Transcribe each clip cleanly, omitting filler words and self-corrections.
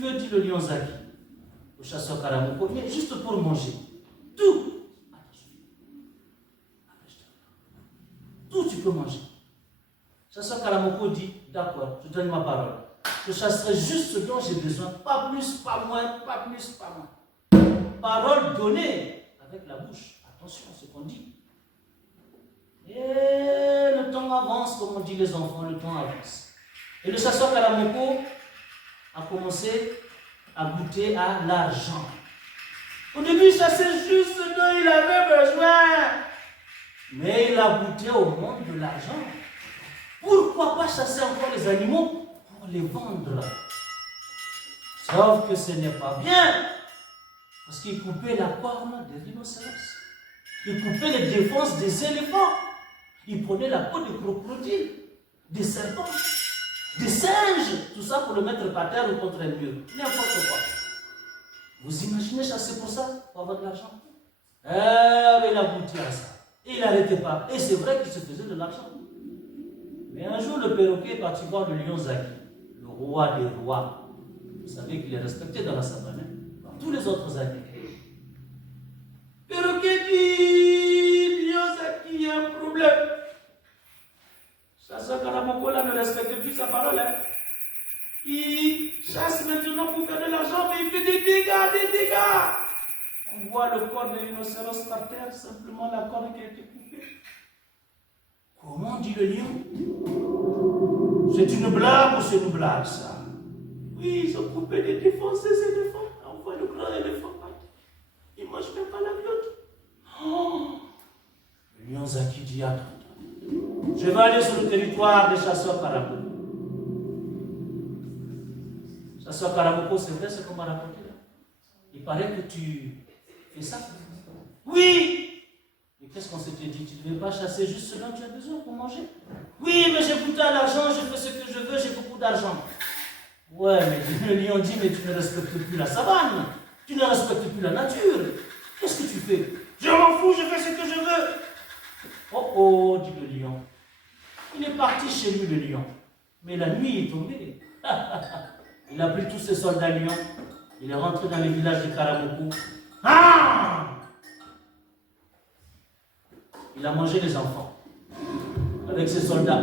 veux, dit le lion Zaki, au chasseur Karamoko, mais juste pour manger. Tout. Tout tu peux manger. Chasseur Karamoko dit, d'accord, je donne ma parole. Je chasserai juste ce dont j'ai besoin, pas plus, pas moins, pas plus, pas moins. Parole donnée avec la bouche. Attention à ce qu'on dit. Et le temps avance, comme on dit les enfants, le temps avance. Et le chasseur Karamoko a commencé à goûter à l'argent. Au début, il chassait juste ce dont il avait besoin. Mais il a goûté au monde de l'argent. Pourquoi pas chasser encore les animaux pour les vendre? Sauf que ce n'est pas bien. Parce qu'il coupait la corne des rhinocéros. Il coupait les défenses des éléphants. Il prenait la peau des crocodiles, des serpents, des singes. Tout ça pour le mettre par terre ou contre un mur. N'importe quoi. Vous imaginez chasser pour ça? Pour avoir de l'argent? Mais il a goûté à ça. Et il n'arrêtait pas. Et c'est vrai qu'il se faisait de l'argent. Mais un jour, le perroquet est parti voir le lion Zaki, le roi des rois. Vous savez qu'il est respecté dans la savane, par tous les autres animaux. Perroquet dit, lion Zaki, il y a un problème. Chasseur Karamoko là ne respecte plus sa parole. Il chasse maintenant pour faire de l'argent, mais il fait des dégâts, des dégâts. On voit le corps de rhinocéros par terre, simplement la corne qui a été coupée. Comment dit le lion? C'est une blague ou c'est une blague ça? Oui, ils ont coupé des défenses des éléphants. On voit le grand éléphant par terre. Il ne mange même pas la viande. Oh! Le lion Zaki dit, attends. Je vais aller sur le territoire des chasseurs Karamoko. Chasseur Karamoko, c'est vrai ce qu'on m'a raconté là? Il paraît que tu fais ça? Oui! Mais qu'est-ce qu'on s'était dit? Tu ne devais pas chasser juste ce dont tu as besoin pour manger? Oui, mais j'ai goûté à l'argent, je fais ce que je veux, j'ai beaucoup d'argent. Ouais, mais le lion dit, mais tu ne respectes plus la savane. Tu ne respectes plus la nature. Qu'est-ce que tu fais? Je m'en fous, je fais ce que je veux. Oh oh, dit le lion. Il est parti chez lui, le lion. Mais la nuit est tombée. Il a pris tous ses soldats lions. Il est rentré dans le village de Karamoko. Ah! Il a mangé les enfants. Avec ses soldats.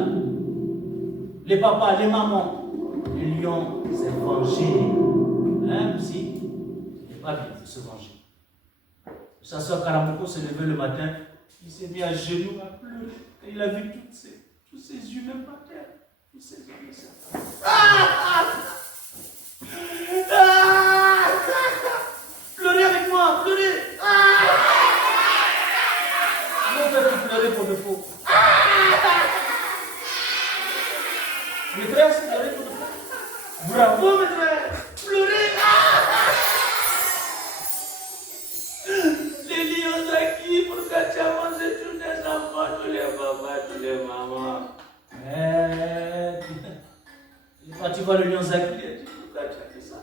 Les papas, les mamans. Le lion s'est vengé. Hein, si? Ce n'est pas bien de se venger. Le chasseur Karamoko s'est levé le matin. Il s'est mis à genoux à pleurer. Quand il a vu tous ces humains par terre. Tous ces hommes et ces femmes. Pleurez avec moi, pleurez. Mon père, pleurer pour de faux. Maîtresse, pleurez pour de faux. Bravo, maîtresse. Pleurez. Les lions Zaki, pourquoi tu as mangé tous les enfants, tous les papas, tous les mamans? Il est parti voir le lion Zaki. Il a dit, pourquoi tu as fait ça?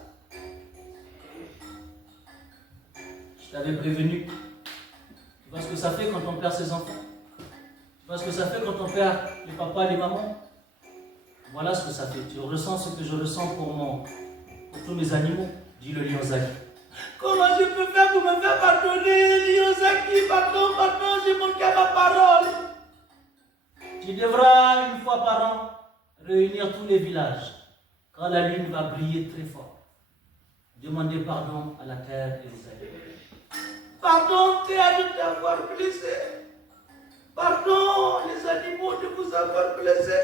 Je t'avais prévenu. Tu vois ce que ça fait quand on perd ses enfants? Tu vois ce que ça fait quand on perd les papas, les mamans? Voilà ce que ça fait. Tu ressens ce que je ressens pour tous mes animaux, dit le lion Zaki. Comment je peux faire pour me faire pardonner, lion Zaki? Pardon, j'ai manqué à ma parole. Tu devras, une fois par an, réunir tous les villages. Quand la lune va briller très fort, demander pardon à la terre et aux animaux. Pardon, terre, de t'avoir blessé. Pardon, les animaux, de vous avoir blessé.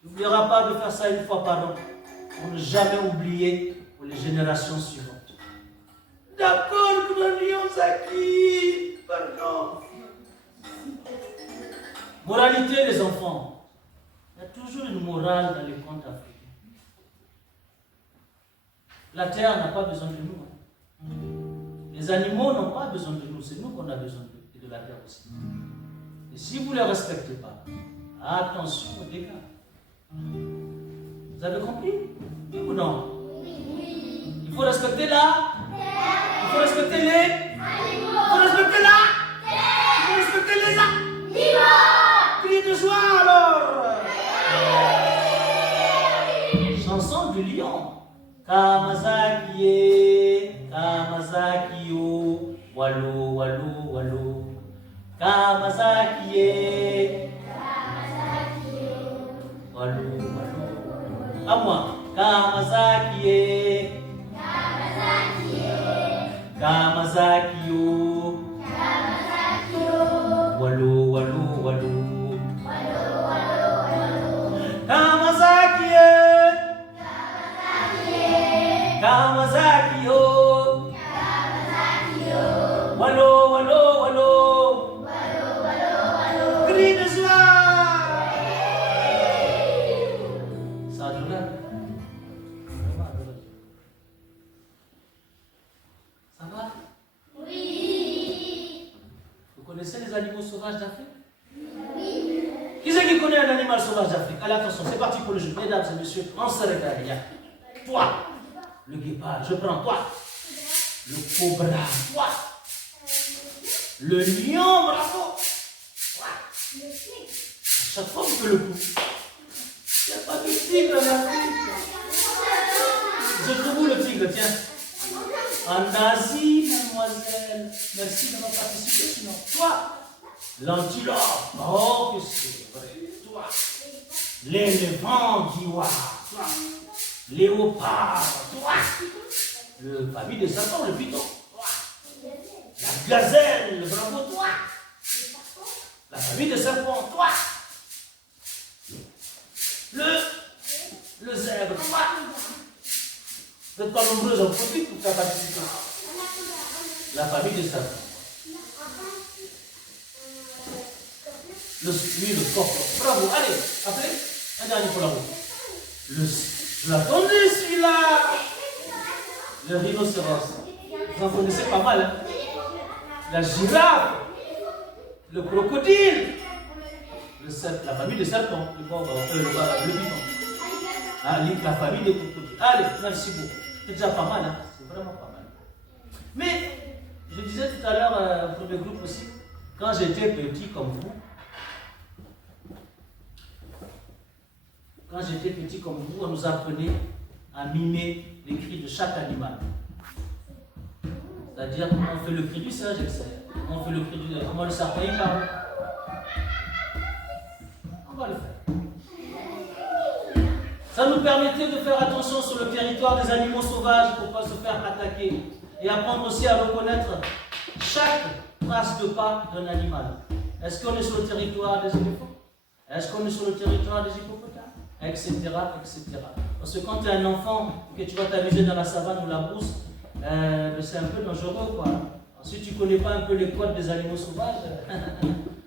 Tu n'oublieras pas de faire ça une fois par an, pour ne jamais oublier pour les générations suivantes. D'accord, grand lion Zaki. Pardon. Moralité, les enfants. Il y a toujours une morale dans les contes africains. La terre n'a pas besoin de nous. Les animaux n'ont pas besoin de nous. C'est nous qu'on a besoin d'eux et de la terre aussi. Et si vous ne les respectez pas, attention aux dégâts. Vous avez compris? Oui ou non? Il faut respecter la terre. Il faut respecter les animaux. Il faut respecter la terre. Il faut respecter les animaux. Crie de joie alors. Chanson du lion. Kamazaki, Kamazaki yo, walo, walo, walo. Kamazaki, walo, walo. À moi, Kamazaki, Kamazaki yo, walo, walo, walo. Kamazaki, Kamazaki yo, walo, walo, walo. Cri de joie. Ça a donné. Ça va? Oui. Vous connaissez les animaux sauvages d'Afrique? Oui. Qui c'est qui connaît un animal sauvage d'Afrique? Allez, attention, c'est parti pour le jeu. Mesdames et messieurs, on se réveille. Toi, le guépard, je prends toi. Le cobra, toi. Le lion, bravo. Toi. Chaque fois, on fait le coup. Il n'y a pas de tigre en Afrique. Je trouve où le tigre, tiens? En Asie, mademoiselle. Merci d'avoir participé, sinon. Toi, l'antilope. Oh, que c'est vrai. Toi, l'éléphant d'Iwa. Toi, léopard. Toi, le famille de Satan, le python. Toi, la gazelle. Bravo, toi. La famille de serpent. Toi, le zèbre. Toi. Vous n'êtes pas nombreux, j'en profite pour faire participer. La famille de serpent. Le scorpion. Bravo, allez, appelez. Un dernier pour la route. Je l'attendais celui-là. Le rhinocéros. Vous en connaissez pas mal, hein? La girafe. Le crocodile. La famille de serpents. Le python. La famille des crocodiles. Allez, merci beaucoup. C'est déjà pas mal, hein? C'est vraiment pas mal. Mais, je disais tout à l'heure pour le groupe aussi, quand j'étais petit comme vous, on nous apprenait à mimer les cris de chaque animal. C'est-à-dire, comment on fait le cri du singe, etc. On fait le cri du... Comment le serpent il parle. On va le faire. Ça nous permettait de faire attention sur le territoire des animaux sauvages pour ne pas se faire attaquer. Et apprendre aussi à reconnaître chaque trace de pas d'un animal. Est-ce qu'on est sur le territoire des éléphants? Est-ce qu'on est sur le territoire des hippopotames? Etc. etc. Parce que quand tu es un enfant, que tu vas t'amuser dans la savane ou la brousse, c'est un peu dangereux, quoi. Si tu ne connais pas un peu les codes des animaux sauvages,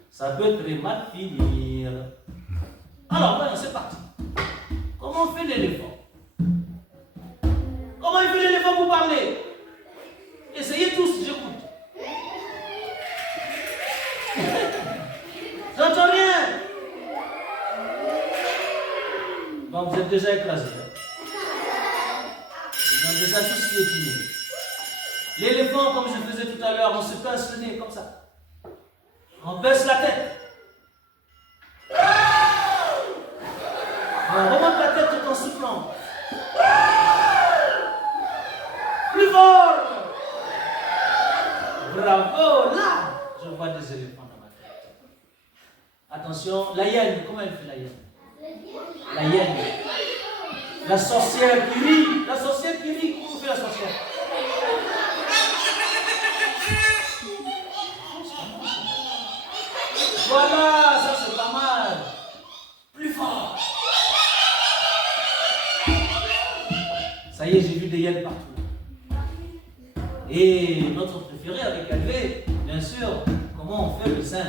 ça peut très mal finir. Alors, voilà, c'est parti. Comment fait l'éléphant? Comment il fait l'éléphant pour parler? Essayez tous, j'écoute. J'entends rien. Bon, vous êtes déjà écrasés. Ils ont déjà tous piétiné. L'éléphant, comme je faisais tout à l'heure, on se pince le nez comme ça. On baisse la tête. On remonte la tête tout en soufflant. Plus fort. Bravo, là, je vois des éléphants dans ma tête. Attention, la hyène, comment elle fait la hyène? La hyène. La sorcière qui rit. La sorcière qui rit, comment fait la sorcière? Voilà, ça c'est pas mal. Plus fort. Ça y est, j'ai vu des hyènes partout. Et notre préféré avec Alvé, bien sûr, comment on fait le singe?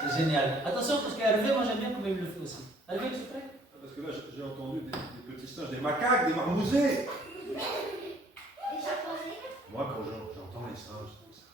C'est génial. Attention, parce qu'Alvé, moi j'aime bien comment il le fait aussi. Alvé, tu es prêt? Parce que là, j'ai entendu des petits singes, des macaques, des marmousets. Moi, quand j'entends les singes, c'est comme ça.